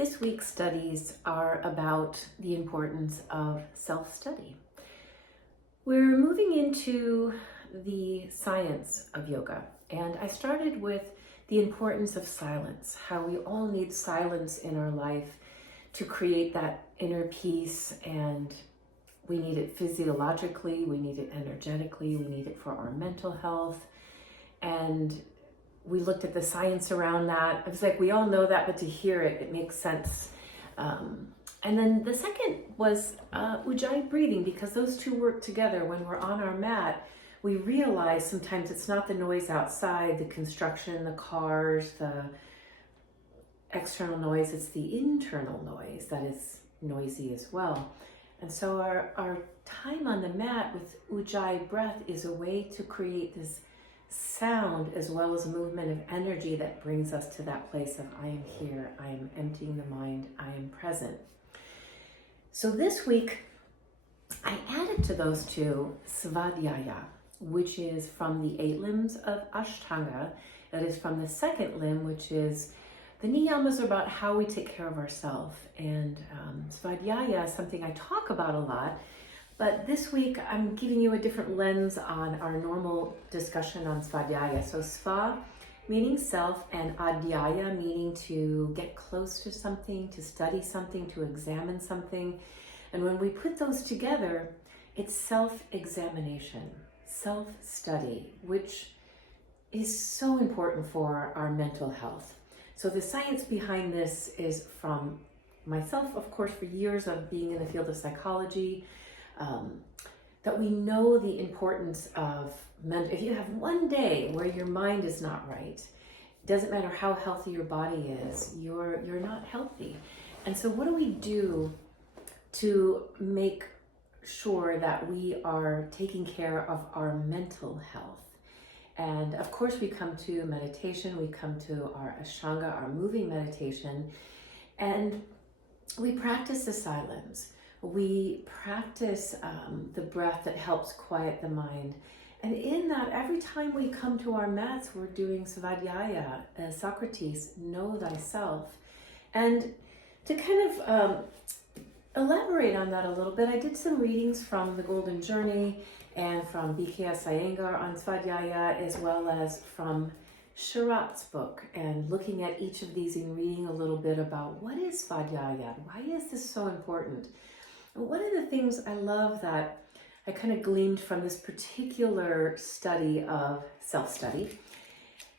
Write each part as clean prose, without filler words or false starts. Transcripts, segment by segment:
This week's studies are about the importance of self-study. We're moving into the science of yoga, and I started with the importance of silence, how we all need silence in our life to create that inner peace, and we need it physiologically, we need it energetically, we need it for our mental health. And we looked at the science around that. I was like, we all know that, but to hear it, it makes sense. And then the second was Ujjayi breathing, because those two work together. When we're on our mat, we realize sometimes it's not the noise outside, the construction, the cars, the external noise, it's the internal noise that is noisy as well. And so our time on the mat with Ujjayi breath is a way to create this sound as well as movement of energy that brings us to that place of I am here, I am emptying the mind, I am present. So this week, I added to those two Svadhyaya, which is from the 8 limbs of Ashtanga. That is from the second limb, which is the niyamas, are about how we take care of ourselves. And Svadhyaya is something I talk about a lot. But this week, I'm giving you a different lens on our normal discussion on Svadhyaya. So Sva meaning self, and Adhyaya meaning to get close to something, to study something, to examine something. And when we put those together, it's self-examination, self-study, which is so important for our mental health. So the science behind this is from myself, of course, for years of being in the field of psychology, that we know the importance of if you have one day where your mind is not right, it doesn't matter how healthy your body is, you're not healthy. And so what do we do to make sure that we are taking care of our mental health? And of course we come to meditation, we come to our Ashtanga, our moving meditation, and we practice the silence. We practice the breath that helps quiet the mind. And in that, every time we come to our mats, we're doing Svadhyaya, Socrates, know thyself. And to kind of elaborate on that a little bit, I did some readings from The Golden Journey and from B.K.S. Iyengar on Svadhyaya, as well as from Sharat's book, and looking at each of these and reading a little bit about what is Svadhyaya, why is this so important? And one of the things I love that I kind of gleaned from this particular study of self-study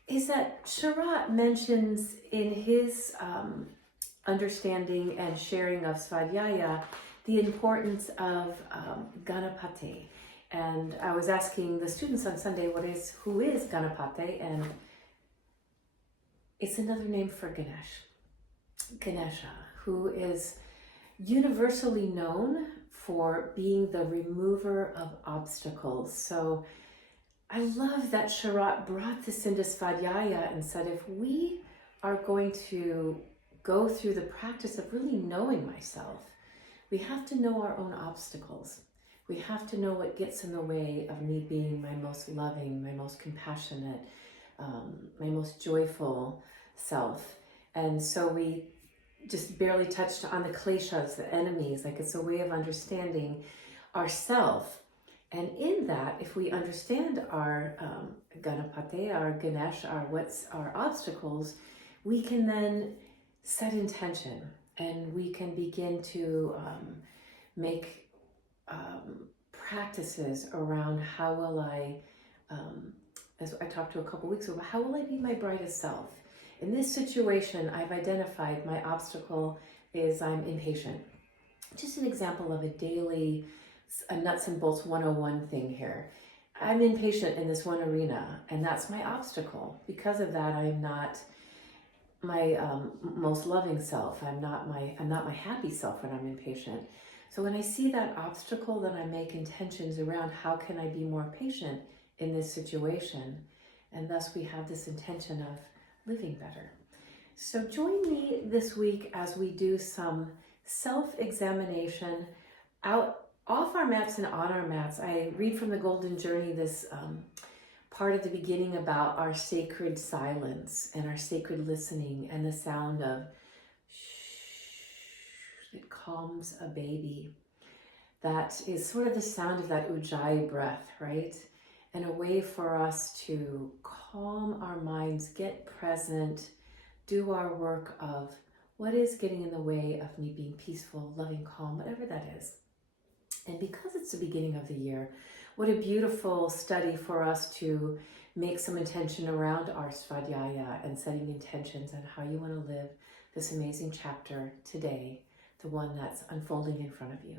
is that Sharat mentions in his understanding and sharing of Svadhyaya the importance of Ganapati. And I was asking the students on Sunday, who is Ganapati? And it's another name for Ganesha, who is universally known for being the remover of obstacles. So I love that Sharat brought this into Svadhyaya and said, if we are going to go through the practice of really knowing myself, we have to know our own obstacles. We have to know what gets in the way of me being my most loving, my most compassionate, my most joyful self. And so we just barely touched on the kleshas, the enemies, like it's a way of understanding ourself. And in that, if we understand our Ganapati, our Ganesh, what's our obstacles, we can then set intention, and we can begin to make practices around how will I, as I talked to a couple weeks ago, how will I be my brightest self? In this situation, I've identified my obstacle is I'm impatient. Just an example of a daily, a nuts and bolts 101 thing here. I'm impatient in this one arena, and that's my obstacle. Because of that, I'm not my most loving self. I'm not my happy self when I'm impatient. So when I see that obstacle, then I make intentions around how can I be more patient in this situation, and thus we have this intention of living better. So join me this week as we do some self-examination off our mats and on our mats. I read from the Golden Journey this part at the beginning about our sacred silence and our sacred listening and the sound of shh, calms a baby. That is sort of the sound of that ujjayi breath, right? And a way for us to calm our minds, get present, do our work of what is getting in the way of me being peaceful, loving, calm, whatever that is. And because it's the beginning of the year, what a beautiful study for us to make some intention around our Svadhyaya and setting intentions on how you want to live this amazing chapter today, the one that's unfolding in front of you.